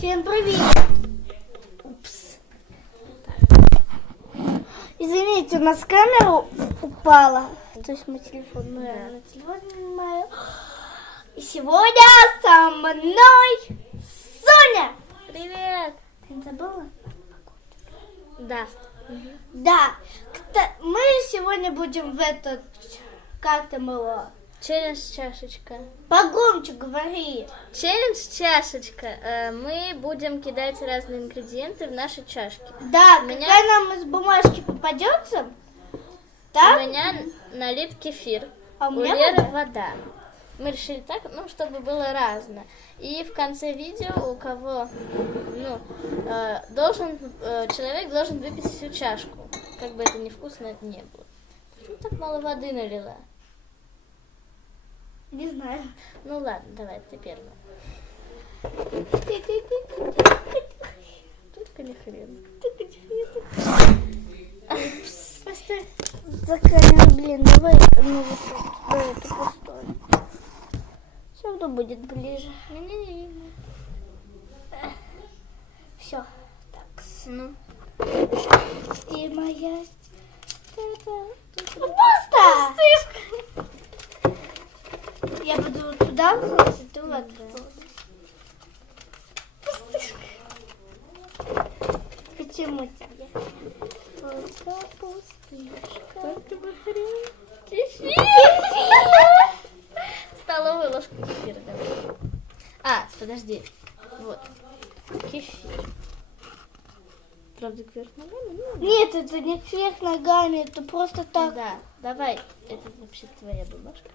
Всем привет! Упс. Извините, у нас камера упала. То есть мой телефон, ну я на телефон снимаю. И сегодня со мной Соня! Привет! Ты не забыла? Да. Да. Мы сегодня будем в этот... Как там его? Челлендж чашечка. Погромче говори. Челлендж чашечка. Э, Мы будем кидать разные ингредиенты в наши чашки. Да, Меня- какая нам из бумажки попадется, У так? меня налит кефир. А у У меня Леры вода. вода. Мы решили так, ну, чтобы было разно. И в конце видео у кого, ну, э, должен, э, человек должен выпить всю чашку. Как бы это невкусно это не было. Почему так мало воды налила? Не знаю. Ну ладно, давай, ты первая. Не хрен. Поставь блин, давай, ну вот тут, давай, это пустой. Все равно будет ближе. Все, так. Ну, И моя... Пусто! Я буду вот сюда вложить, ты вот туда. Почему тебе? Только пустышка. Кефир! Столовую ложку кефира давай. А, подожди. Вот. Кефир. Правда, кверх ногами? Ну, Нет, это не кверх ногами, это просто так. Да, давай. Это вообще твоя бумажка.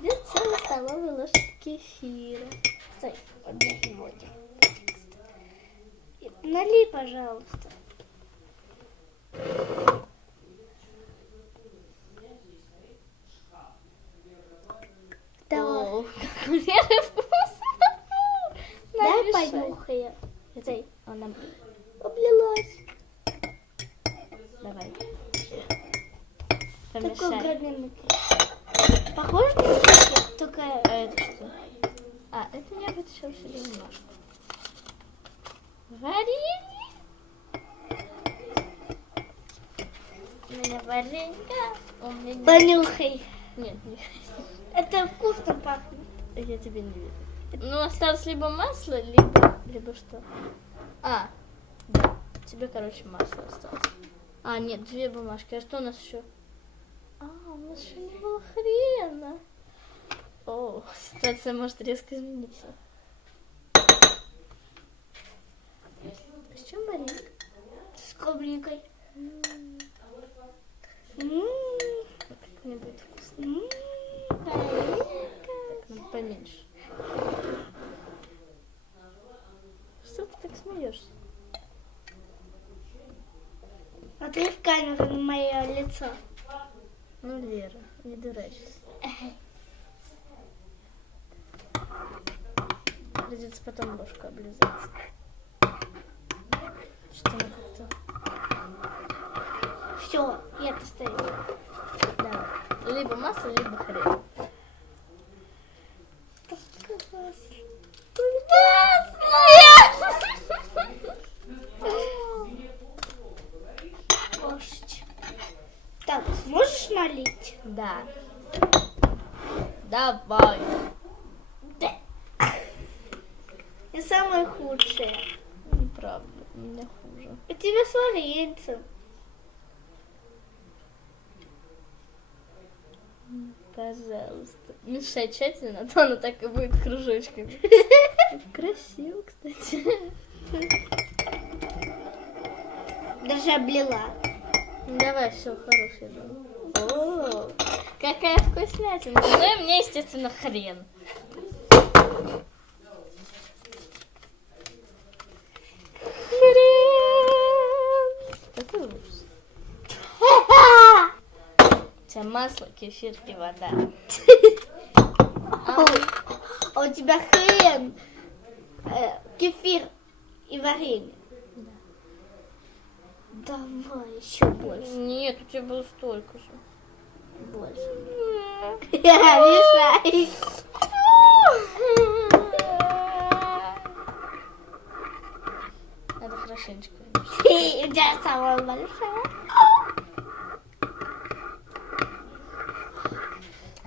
Тебе целая столовая ложка кефира. Стой, одна сегодня. Налей, пожалуйста. Давай. Дай понюхаем. Дай, она Облилась. Давай. Такой Помешай. Граненый. Похож на кефир, только А это что? А, это я вытащила себе немножко. Варенье. У меня варенька. У меня... понюхай. Нет, не Это вкусно пахнет. Я тебе не вижу. Ну, осталось либо масло, либо... Либо что? А, да. Тебе, короче, масло осталось. А, нет, две бумажки. А что у нас еще? А, у нас еще не было хрена. О, ситуация может резко измениться. С чем варенье? С клубникой. М. М. Как мне будет вкусно. Ну, поменьше. Что ты так смеешься? Смотри в камеру на мое лицо. Ну, Лера, не дурачься. Придется потом ложку облизать. Что она как-то... Все, я достаю. Давай. Либо масло, либо хрен. Так, сможешь налить? Да. Давай. Да. И самое худшее. Неправда, у меня хуже. У тебя с вареньцем. Пожалуйста. Мешай тщательно, а то оно так и будет кружочками. Красиво, кстати. Даже облила. Давай, все, хорош, я думаю. О, какая вкуснятина. Ну и мне, естественно, хрен. Хрен. Тебя масло, кефир и вода. А у тебя хрен, э, кефир и варенье. Давай еще больше. Нет, у тебя было столько же. Больше. Мешай. машиночку. Ты, у тебя самая большая.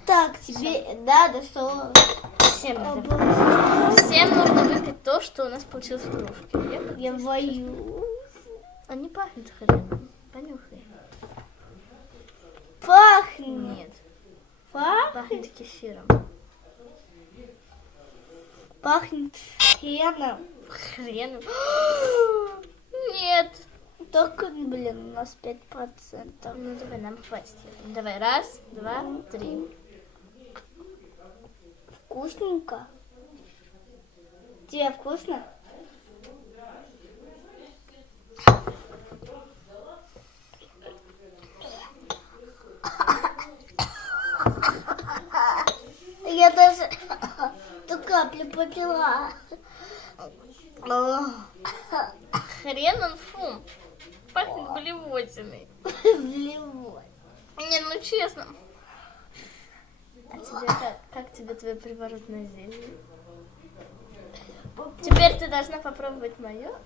Так, тебе надо что? Всем надо. Всем нужно выпить то, что у нас получилось в кружке. Я, Я боюсь. Не пахнет хреном. Понюхай. Пахнет. Нет, Пахнет. пахнет кефиром. Пахнет хреном. Хреном. Нет. Только, блин, у нас 5%. Ну давай, нам хватит. Давай, раз, два, три. Вкусненько. Тебе вкусно? Я даже ту каплю попила. Хрен он, фу. Пахнет блевотиной. Вливай. Не, ну честно. А тебе как, как тебе твое приворотное зелье? Теперь ты должна попробовать мое.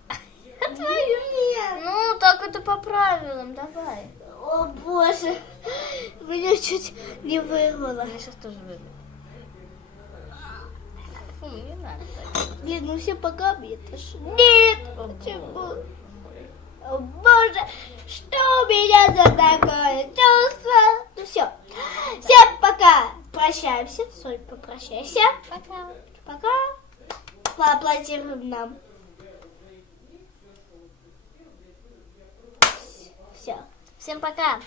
А твое? Нет. Ну, так это по правилам, давай. О боже, меня чуть не вырвало. Я сейчас тоже выйду. Фу, не надо так. Блин, ну все пока тошнит. Нет, почему? О боже, что у меня за такое чувство? Ну все, всем пока. Прощаемся. Соль, попрощайся. Пока. Пока. Поаплодируем нам. Все. Всем пока.